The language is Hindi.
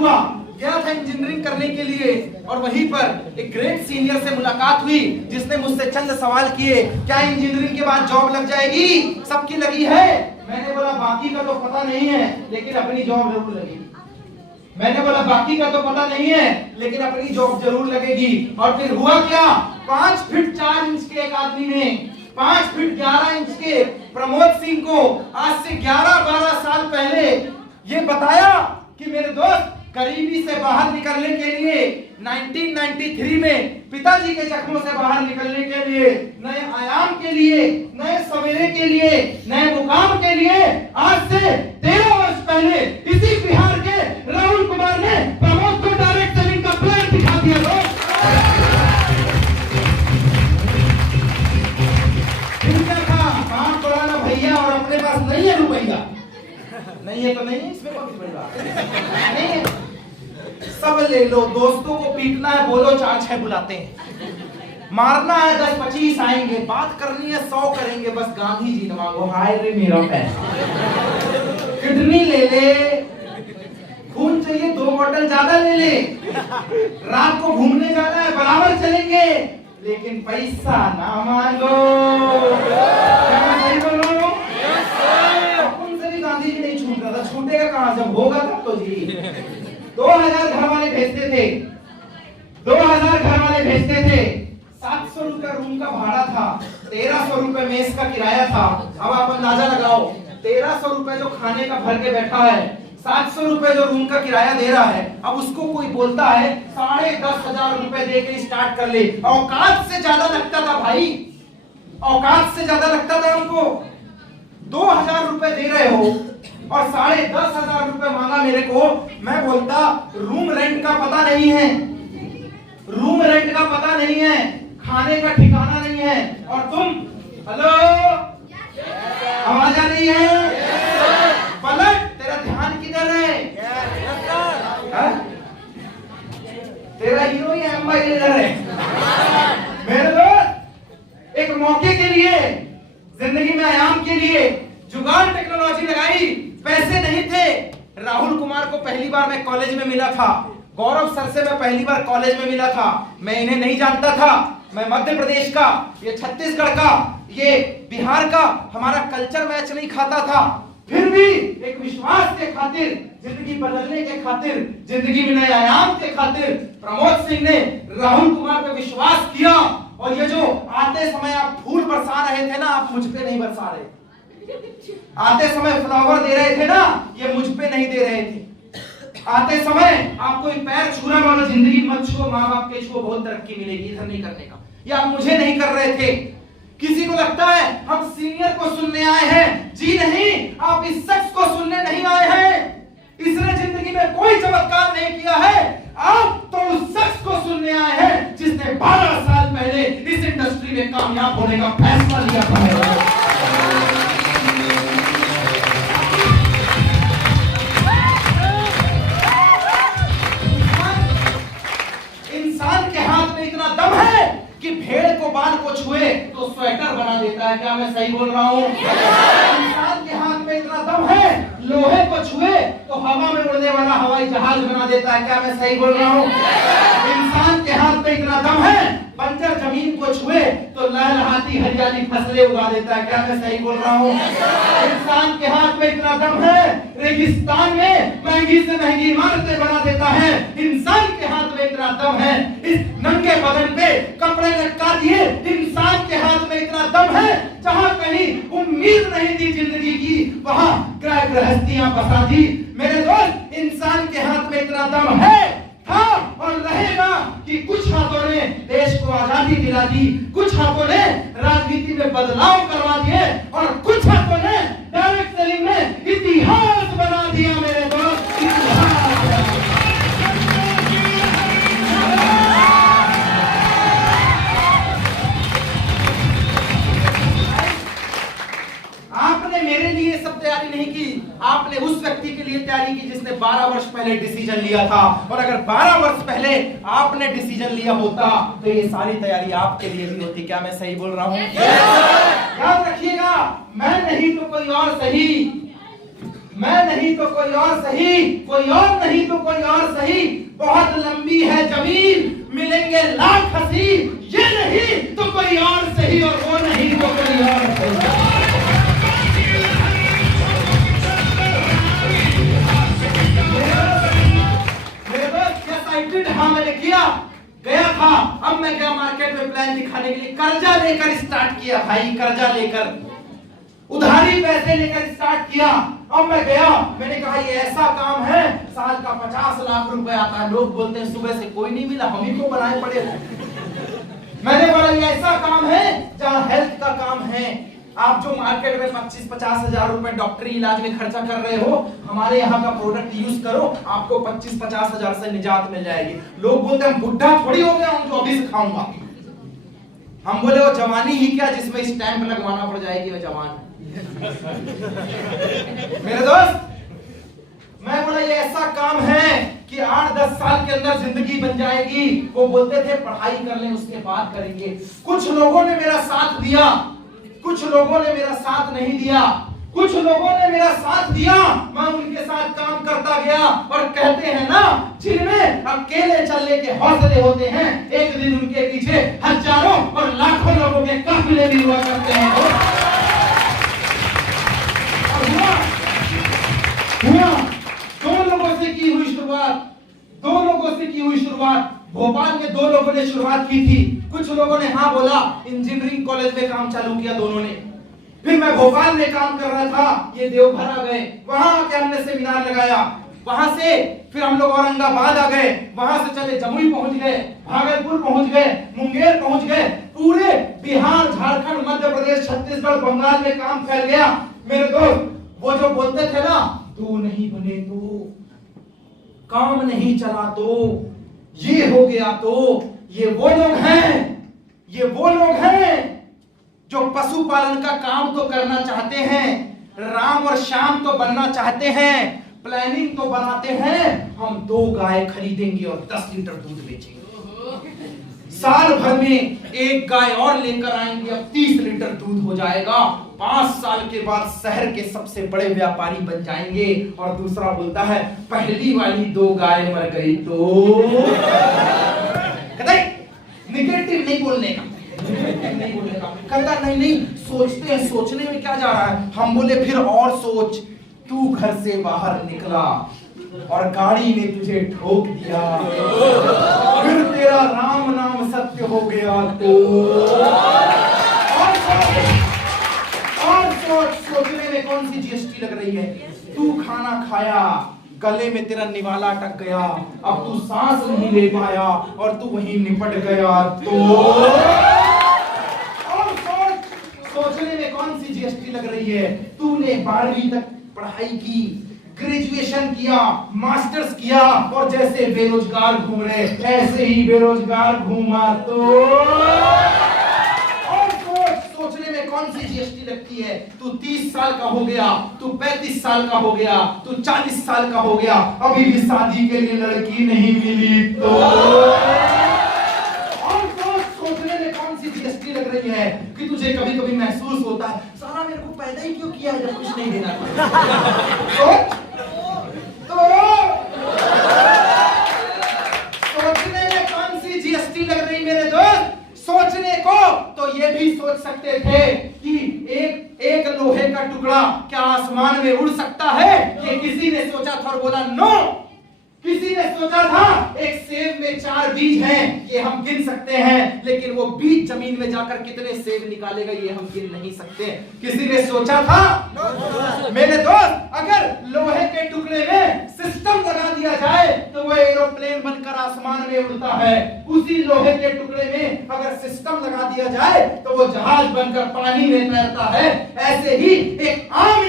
हुआ, गया था इंजीनियरिंग करने के लिए और वहीं पर एक ग्रेट सीनियर से मुलाकात हुई जिसने मुझसे चंद सवाल किए, क्या इंजीनियरिंग के बाद जॉब लग जाएगी? सबकी लगी है। मैंने बोला बाकी का तो पता नहीं है लेकिन अपनी जॉब जरूर लगेगी। मैंने बोला बाकी का तो पता नहीं है लेकिन अपनी जॉब जरूर लगेगी। और फिर हुआ क्या, 5 फीट 4 इंच के एक आदमी ने 5 फीट 11 इंच के प्रमोद सिंह को आज से 11-12 साल पहले ये बताया कि मेरे दोस्त गरीबी से बाहर निकलने के लिए 1993 में पिताजी के जख्मों से बाहर निकलने के लिए, नए आयाम के लिए, नए सवेरे के लिए, नए मुकाम के लिए आज से 13 वर्ष पहले इसी बिहार के राहुल कुमार ने प्रमोद को डायरेक्ट सेलिंग का प्लान दिखा दिया। काम कराना भैया और अपने पास नहीं है रुपया, नहीं है तो नहीं है, इसमें कौन सी बड़ी बात है? नहीं है सब ले लो। दोस्तों को पीटना है बोलो 4-6 बुलाते हैं, मारना है 10-25 आएंगे, बात करनी है 100 करेंगे, बस गांधी जी न मांगो। हाय रे मेरा पैसा, किडनी ले ले, खून चाहिए 2 बोतल ज्यादा ले ले, रात को घूमने जाना है बराबर चलेंगे लेकिन पैसा ना मांगो। क्या मैं सही बोल रहा हूं? उनसे भी गांधी जी नहीं छूट रहा था, छूटेगा कहां, जब होगा तब तो जी। 2000 घर वाले भेजते थे, 2000 घर वाले भेजते थे, 700 रुपए रूम का भाड़ा था, 1300 रुपए मेस का किराया था। अब आप अंदाजा लगाओ, 1300 रुपए जो खाने का भर के बैठा है, 700 रुपए जो रूम का किराया दे रहा है, अब उसको कोई बोलता है 10,500 रुपए दे के स्टार्ट कर ले। औकात से ज्यादा लगता था भाई, औकात से ज्यादा लगता था हमको। 2000 रुपए दे रहे हो और 10,500 रुपए मांगा मेरे को। मैं बोलता रूम रेंट का पता नहीं है, रूम रेंट का पता नहीं है, खाने का ठिकाना नहीं है, और तुम हेलो आवाज आ रही है? पलट, तेरा ध्यान किधर है? तेरा हीरो ही एम्बाई इधर है। मेरे दोस्त एक मौके के लिए, जिंदगी में आयाम के लिए जुगाड़ टेक्नोलॉजी लगाई, पैसे नहीं थे। राहुल कुमार को पहली बार मैं कॉलेज में मिला था, गौरव सर से मैं पहली बार कॉलेज में मिला था। मैं इन्हें नहीं जानता था, मैं मध्य प्रदेश का, ये छत्तीसगढ़ का, ये बिहार का, हमारा कल्चर मैच नहीं खाता था। फिर भी एक विश्वास के खातिर, जिंदगी बदलने के खातिर, जिंदगी में नए आयाम के खातिर प्रमोद सिंह ने राहुल कुमार पे विश्वास किया। और ये जो आते समय आप फूल बरसा रहे थे ना, आप मुझ पे नहीं बरसा रहे, आते समय फ्लावर दे रहे थे ना, ये मुझ पे नहीं दे रहे थे। आते समय आप कोई पैर छूना वाला जिंदगी मत छुओ, माँ बाप के छुओ, बहुत तरक्की मिलेगी, इधर नहीं करने का, ये आप मुझे नहीं कर रहे थे। किसी को लगता है हम सीनियर को सुनने आए हैं, जी नहीं, आप इस शख्स को सुनने नहीं आए हैं। इसने जिंदगी में कोई चमत्कार नहीं किया है, आप तो उस शख्स को सुनने आए हैं जिसने 12 साल पहले इस इंडस्ट्री में कामयाब होने का फैसला लिया था। इंसान के हाथ में इतना दम है कि भेड़ को बाल को छुए तो स्वेटर बना देता है। क्या मैं सही बोल रहा हूँ? इंसान के हाथ में इतना दम है, लोहे को छुए तो हवा में उड़ने वाला हवाई जहाज बना देता है। क्या मैं सही बोल रहा हूँ? इंसान के हाथ में इतना दम है, बंजर जमीन को छुए तो लहलहाती हरियाली फसलें उगा देता है। क्या मैं सही बोल रहा हूँ? इंसान के हाथ में इतना दम है, रेगिस्तान में महंगी से महंगी इमारतें बना देता है। इंसान के हाथ में इतना दम है, इस नंगे बदन पे कपड़े लटका दिए। इंसान के हाथ में इतना दम है, जहाँ कहीं उम्मीद नहीं थी जिंदगी की, वहाँ गृह गृहस्थियां बसा दी। मेरे दोस्त, इंसान के हाथ में इतना दम है, था और रहेगा कि कुछ हाथों ने देश को आजादी दिला दी, कुछ हाथों ने राजनीति में बदलाव करवा दिए और कुछ हाथों ने डायरेक्ट सेलिंग में इतिहास बना दिया। मेरे दोस्त, आपने मेरे लिए सब तैयारी नहीं की, आपने उस व्यक्ति के लिए तैयारी की जिसने 12 वर्ष पहले डिसीजन लिया था। और अगर 12 वर्ष पहले आपने डिसीजन लिया होता तो ये सारी तैयारी आपके लिए भी होती। क्या मैं सही बोल रहा हूँ? याद रखिएगा, मैं नहीं तो कोई और सही, मैं नहीं तो कोई और सही, कोई और नहीं तो कोई और सही, बहुत लंबी है जमीन, मिलेंगे लाख हंसी, ये नहीं तो कोई और सही और वो नहीं तो कोई और सही। हाँ मैंने किया, गया था, अब मैं गया मार्केट में प्लान दिखाने के लिए, कर्जा लेकर स्टार्ट किया भाई, कर्जा लेकर, उधारी पैसे लेकर स्टार्ट किया। अब मैं गया, मैंने कहा ये ऐसा काम है, साल का 50 लाख रुपए आता है। लोग बोलते हैं सुबह से कोई नहीं मिला, हम ही को बनाए पड़े। मैंने बोला ये ऐसा काम है जहाँ हेल्थ का काम है, आप जो मार्केट में 25-50 हजार रुपए डॉक्टरी इलाज में खर्चा कर रहे हो, हमारे यहाँ का प्रोडक्ट यूज करो, आपको 25-50 हजार से निजात मिल जाएगी। लोग बोलते हैं बुढ़ा थोड़ी हो गया हूं जो अभी से खाऊंगा। हम बोले वो जवानी ही क्या जिसमें स्टैंप लगवाना पड़ जाएगी, वो जवान। मेरे दोस्त, मैं बोला ये ऐसा काम है कि 8-10 साल के अंदर जिंदगी बन जाएगी। वो बोलते थे पढ़ाई कर लें उसके बाद करेंगे। कुछ लोगों ने मेरा साथ दिया, कुछ लोगों ने मेरा साथ नहीं दिया, कुछ लोगों ने मेरा साथ दिया, मैं उनके साथ काम करता गया। और कहते हैं ना, जिनमें अकेले चलने के हौसले होते हैं, एक दिन उनके पीछे हजारों और लाखों लोगों के काफिले भी हुआ करते हैं। हुआ दो लोगों से की हुई शुरुआत, दो लोगों से की हुई शुरुआत। भोपाल में 2 लोगों ने शुरुआत की थी, कुछ लोगों ने हाँ बोला, इंजीनियरिंग कॉलेज में काम चालू किया दोनों ने। फिर मैं भोपाल में काम कर रहा था, ये देवघर आ गए, वहां आके हमने सेमिनार लगाया। वहां से फिर हम लोग औरंगाबाद आ गए, वहां से चले जमुई पहुंच गए, भागलपुर पहुंच गए, मुंगेर पहुंच गए, पूरे बिहार, झारखंड, मध्य प्रदेश, छत्तीसगढ़, बंगाल में काम फैल गया। मेरे दोस्त, वो जो बोलते थे ना, तू नहीं बने तो, काम नहीं चला तो, ये हो गया तो, ये वो लोग हैं, ये वो लोग हैं जो पशुपालन का काम तो करना चाहते हैं, राम और श्याम तो बनना चाहते हैं, प्लानिंग तो बनाते हैं, हम 2 गाय खरीदेंगे और 10 लीटर दूध बेचेंगे, साल भर में 1 गाय और लेकर आएंगे, अब 30 लीटर दूध हो जाएगा, 5 साल के बाद शहर के सबसे बड़े व्यापारी बन जाएंगे। और दूसरा बोलता है पहली वाली 2 गाय मर गई तो, निगेटिव नहीं बोलने का, नहीं बोलने का, कहता नहीं सोचते हैं, सोचने में क्या जा रहा है। हम बोले फिर और सोच, तू घर से बाहर निकला और गाड़ी ने तुझे ठोक दिया, फिर तेरा राम नाम सत्य हो गया तो, और सोचने में कौन सी जीएसटी लग रही है। तू खाना खाया, गले में तेरा निवाला अटक गया, अब तू सांस नहीं ले पाया और तू वहीं निपट गया तो, और सोचने में कौन सी जीएसटी लग रही है। तूने 12वीं तक पढ़ाई की, ग्रेजुएशन किया, मास्टर्स किया और जैसे बेरोजगार घूम रहे ऐसे ही बेरोजगार घूमा तो, और सोचने में कौन सी जीएसटी लगती है। तू 30 साल का हो गया, तू 35 साल का हो गया, तू 40 साल का हो गया, अभी भी शादी के लिए लड़की नहीं मिली तो, और सोचने में कौन सी जीएसटी लग रही है कि तुझे कभी कभी महसूस होता है सारा मेरे को पैदा ही क्यों किया जब कुछ नहीं देना था। सोचने में कौन सी जीएसटी लग रही मेरे दोस्त, सोचने को तो ये भी सोच सकते थे कि एक लोहे का टुकड़ा क्या आसमान में उड़ सकता है, ये किसी ने सोचा था और बोला नो। किसी ने सोचा था एक सेब में 4 बीज हैं, ये हम गिन सकते हैं, लेकिन वो बीज जमीन में जाकर कितने सेब निकालेगा ये हम गिन नहीं सकते। किसी ने सोचा था मेरे दोस्त, अगर लोहे के टुकड़े में सिस्टम लगा दिया जाए तो वो एरोप्लेन बनकर आसमान में उड़ता है, उसी लोहे के टुकड़े में अगर सिस्टम लगा दिया जाए तो वो जहाज बनकर पानी में तैरता है। ऐसे ही एक आम